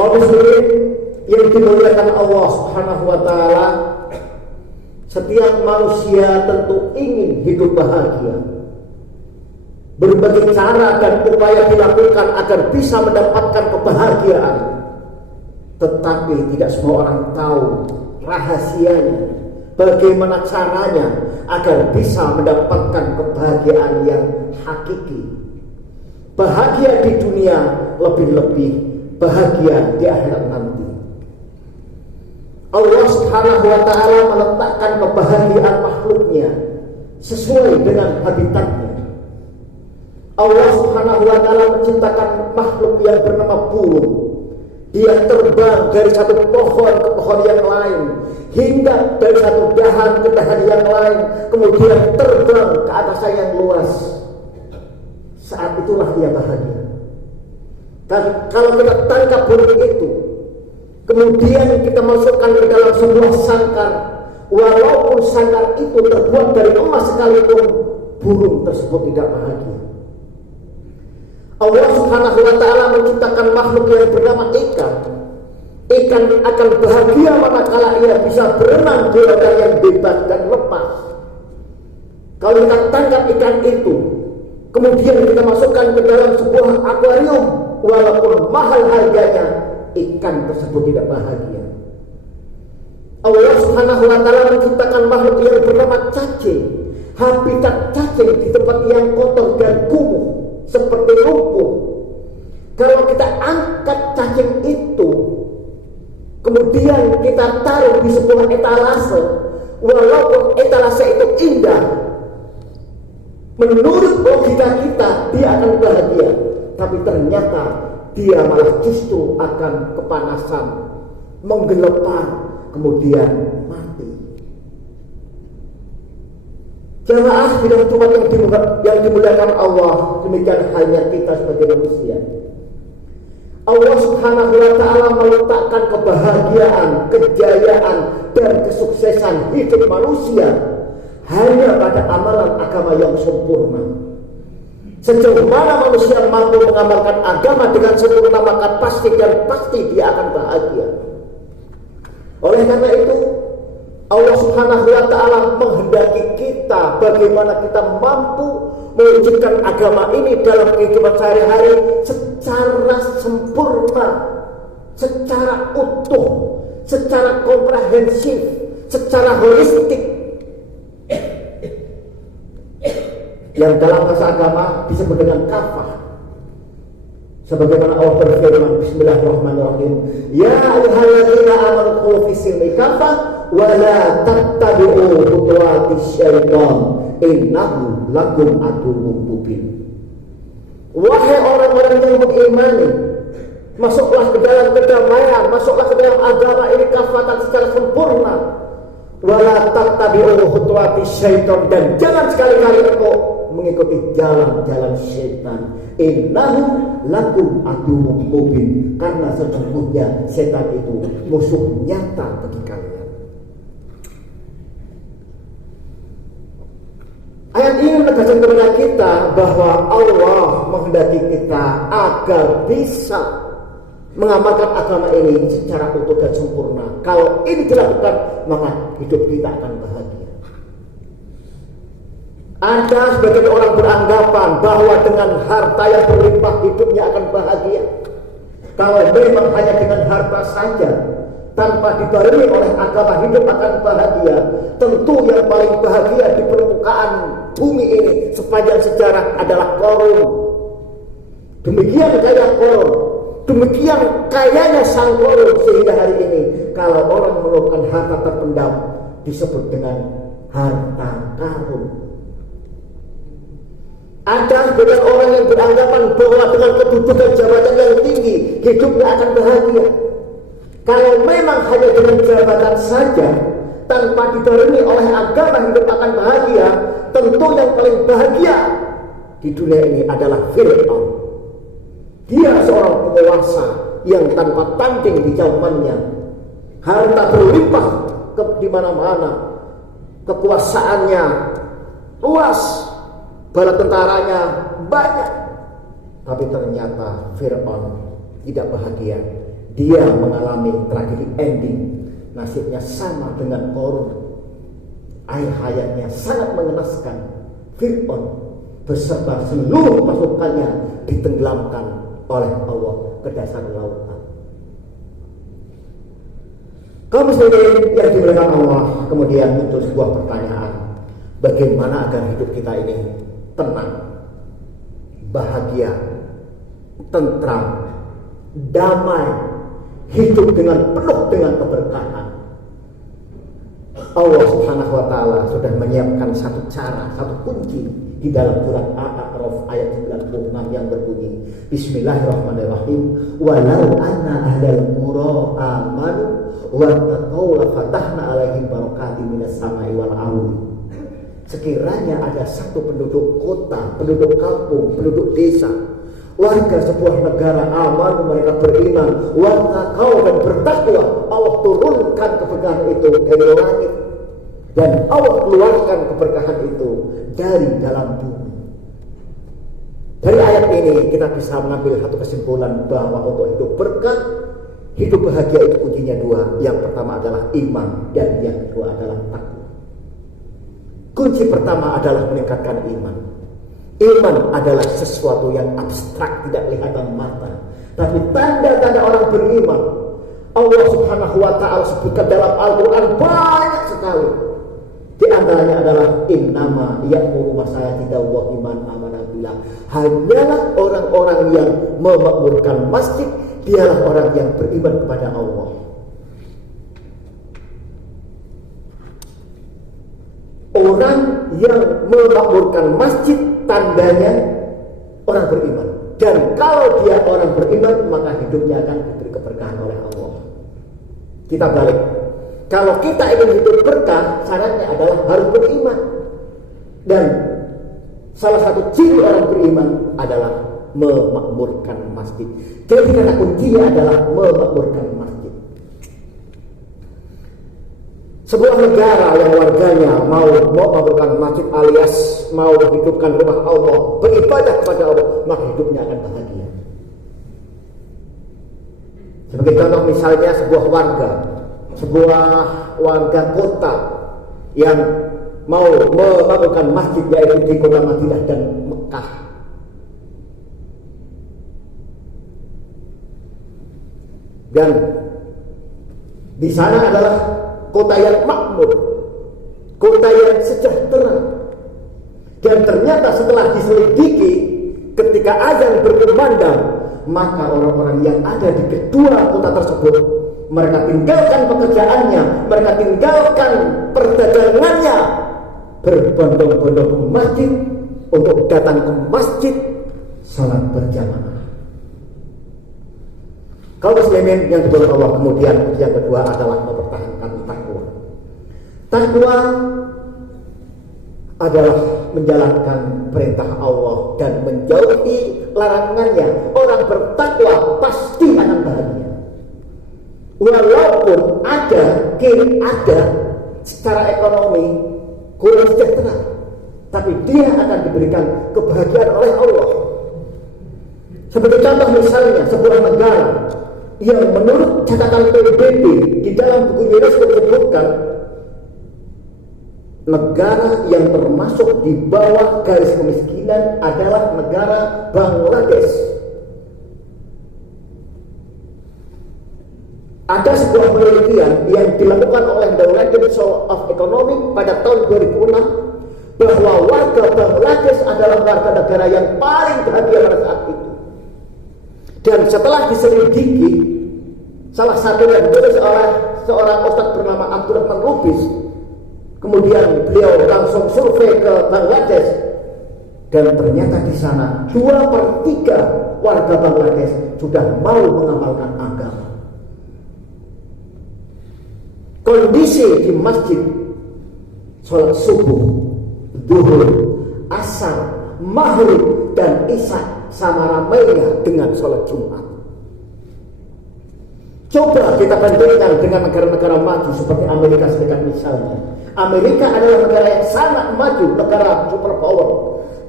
Kaum muslimin yang dimuliakan Allah Subhanahu wa taala, setiap manusia tentu ingin hidup bahagia. Berbagai cara dan upaya dilakukan agar bisa mendapatkan kebahagiaan. Tetapi tidak semua orang tahu rahasianya, bagaimana caranya agar bisa mendapatkan kebahagiaan yang hakiki. Bahagia di dunia, lebih-lebih bahagia di akhirat nanti. Allah Subhanahu wa taala meletakkan kebahagiaan makhluknya sesuai dengan habitatnya. Allah Subhanahu wa taala menciptakan makhluk yang bernama burung. Dia terbang dari satu pohon ke pohon yang lain, hingga dari satu dahan ke dahan yang lain, kemudian terbang ke atas yang luas. Saat itulah dia bahagia. Dan kalau kita tangkap burung itu, kemudian kita masukkan ke dalam sebuah sangkar, walaupun sangkar itu terbuat dari emas sekalipun, burung tersebut tidak bahagia. Allah Subhanahu wa taala menciptakan makhluk yang bernama ikan. Ikan akan bahagia manakala ia bisa berenang di lautan yang bebas dan lepas. Kalau kita tangkap ikan itu, kemudian kita masukkan ke dalam sebuah akuarium, walaupun mahal harganya, ikan tersebut tidak bahagia. Allah Subhanahu wa taala menciptakan makhluk yang bernama cacing. Habitat cacing di tempat yang kotor dan kumuh seperti lumpur. Kalau kita angkat cacing itu, kemudian kita taruh di sebuah etalase, walaupun etalase itu indah, menurut logika kita dia akan bahagia, tapi ternyata dia malah justru akan kepanasan, menggelepar, kemudian mati. Jamaah bidang Tuhan yang dimuliakan Allah, demikian halnya kita sebagai manusia. Allah Subhanahu wa taala meletakkan kebahagiaan, kejayaan, dan kesuksesan hidup manusia hanya pada amalan agama yang sempurna. Sejauh mana manusia mampu mengamalkan agama dengan sempurna, maka pasti dan pasti dia akan bahagia. Oleh karena itu, Allah Subhanahu wa taala menghendaki kita bagaimana kita mampu mewujudkan agama ini dalam kehidupan sehari-hari secara sempurna, secara utuh, secara komprehensif, secara holistik. Yang dalam bahasa agama disebut dengan kafah. Sebagaimana Allah berfirman, Bismillahirrahmanirrahim, Ya ayyuhalladzina amanu qulu fis-silmi kafah wa la tattabi'u khutuwatis syaitan innahu lakum aduwwun mubin. Wahai orang-orang yang mengimani, masuklah ke dalam kedamaian, masuklah ke dalam agama ini kafatan secara sempurna. Wa la tattabi'u khutuwatis syaitan, dan jangan sekali-kali engkau mengikuti jalan-jalan setan. Innahu lakum aduwwun mubin, karena sesungguhnya setan itu musuh nyata bagi kalian. Ayat ini menegaskan kepada kita bahwa Allah menghendaki kita agar bisa mengamalkan agama ini secara utuh dan sempurna. Kalau ini dilakukan, maka hidup kita akan bahagia. Ada sebagian orang beranggapan bahwa dengan harta yang berlimpah hidupnya akan bahagia. Kalau memang hanya dengan harta saja, tanpa dibarengi oleh agama, hidup akan bahagia. Tentu yang paling bahagia di permukaan bumi ini sepanjang sejarah adalah Qarun. Demikian kaya Qarun, demikian kayanya sang Qarun, sehingga hari ini kalau orang menemukan harta terpendam disebut dengan harta karun. Ada sebagian orang yang beranggapan bahwa dengan kedudukan jabatan yang tinggi hidupnya akan bahagia. Kalau memang hanya dengan jabatan saja tanpa dibarengi oleh agama hidup akan bahagia, tentu yang paling bahagia di dunia ini adalah Fir'aun. Dia seorang penguasa yang tanpa tanding di zamannya, harta berlimpah di mana-mana, kekuasaannya luas, bala tentaranya banyak, tapi ternyata Fir'aun tidak bahagia dia mengalami tragedi ending. Nasibnya sama dengan Korun. Akhir hayatnya sangat mengenaskan. Fir'aun beserta seluruh pasukannya ditenggelamkan oleh Allah ke dasar lautan. Kaum muslimin yang dimuliakan Allah, kemudian muncul sebuah pertanyaan. Bagaimana agar hidup kita ini tenang, bahagia, tentram, damai, hidup dengan penuh dengan keberkahan? Allah Subhanahu wa taala sudah menyiapkan satu cara, satu kunci di dalam surat Al-A'raf ayat 96 yang berbunyi, Bismillahirrahmanirrahim, walau anna ahlal qura amanu wa taqaw la fatahna alaihim barakatim minas samai wal ardi. Sekiranya ada satu penduduk kota, penduduk kampung, penduduk desa, warga sebuah negara aman, mereka beriman, wattaqau dan bertakwa, Allah turunkan keberkahan itu dari langit, dan Allah keluarkan keberkahan itu dari dalam bumi. Dari ayat ini kita bisa mengambil satu kesimpulan bahwa untuk hidup berkah, hidup bahagia itu kuncinya dua. Yang pertama adalah iman, dan yang kedua adalah takwa. Kunci pertama adalah meningkatkan iman. Iman adalah sesuatu yang abstrak, tidak kelihatan mata, tapi tanda-tanda orang beriman Allah Subhanahu wa ta'ala sebutkan dalam Al-Quran banyak sekali. Di antaranya adalah innama ya'muru masajida wa iman amana billah. Hanyalah orang-orang yang memakmurkan masjid, dialah orang yang beriman kepada Allah. Orang yang memakmurkan masjid tandanya orang beriman. Dan kalau dia orang beriman, maka hidupnya akan diberi keberkahan oleh Allah. Kita balik. Kalau kita ingin hidup berkah, syaratnya adalah harus beriman. Dan salah satu ciri orang beriman adalah memakmurkan masjid. Jadi kata kuncinya adalah memakmurkan masjid. Sebuah negara yang warganya mau memakmurkan masjid alias mau menghidupkan rumah Allah, beribadah kepada Allah, maka hidupnya akan bahagia. Sebagai contoh misalnya sebuah warga kota yang mau memakmurkan masjid, yaitu di kota Madinah dan Mekah. Dan di sana adalah kota yang makmur, kota yang sejahtera. Dan ternyata setelah diselidiki, ketika azan berkumandang, maka orang-orang yang ada di kedua kota tersebut, mereka tinggalkan pekerjaannya, mereka tinggalkan perdagangannya, berbondong-bondong ke masjid untuk datang ke masjid salat berjamaah. Kaum muslimin yang dimuliakan Allah, kemudian yang kedua adalah mempertahankan takwa. Takwa adalah menjalankan perintah Allah dan menjauhi larangannya. Orang bertakwa pasti akan bahagia. Walaupun ada secara ekonomi kurang sejahtera, tapi dia akan diberikan kebahagiaan oleh Allah. Sebagai contoh misalnya sebuah negara yang menurut catatan PBB di dalam buku UNESCO disebutkan negara yang termasuk di bawah garis kemiskinan adalah negara Bangladesh. Ada sebuah penelitian yang dilakukan oleh The London School of Economics pada tahun 2006 bahwa warga Bangladesh adalah warga negara yang paling bahagia pada saat itu. Dan setelah diselidiki, salah satu yang ditulis oleh seorang ustadz bernama Abdurrahman Lubis, kemudian beliau langsung survei ke Bangladesh, dan ternyata di sana 2/3 warga Bangladesh sudah mau mengamalkan agama. Kondisi di masjid, sholat subuh, duhur, asar, maghrib, dan isya sama ramainya dengan sholat Jumat. Coba kita bandingkan dengan negara-negara maju seperti Amerika Serikat misalnya. Amerika adalah negara yang sangat maju, negara superpower.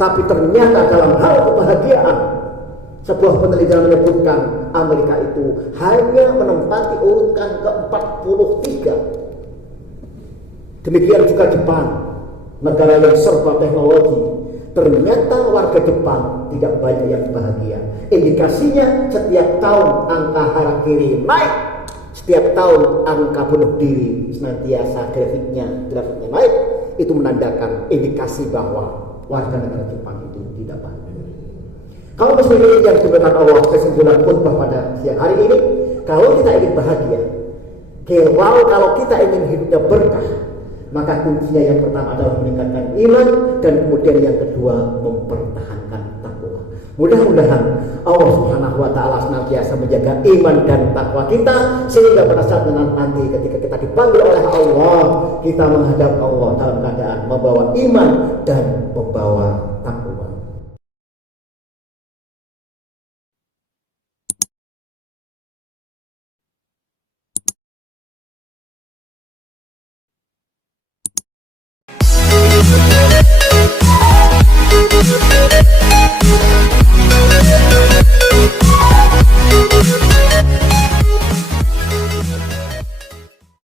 Tapi ternyata dalam hal kebahagiaan, Sebuah penelitian menyebutkan Amerika itu hanya menempati urutan ke-43. Demikian juga Jepang, negara yang serba teknologi. Ternyata warga Jepang tidak banyak yang bahagia. Indikasinya setiap tahun angka harakiri naik, setiap tahun angka bunuh diri senantiasa grafiknya naik. Itu menandakan indikasi bahwa warga negara Jepang itu tidak bahagia. Kalau muslimin yang dimuliakan Allah, kesimpulan khutbah pada siang hari ini, kalau kita ingin bahagia, kalau kita ingin hidupnya berkah, maka kuncinya yang pertama adalah meningkatkan iman, dan kemudian yang kedua mempertahankan takwa. Mudah-mudahan Allah Subhanahu wa taala senantiasa menjaga iman dan takwa kita, sehingga pada saat nanti ketika kita dipanggil oleh Allah, kita menghadap Allah dalam keadaan membawa iman dan membawa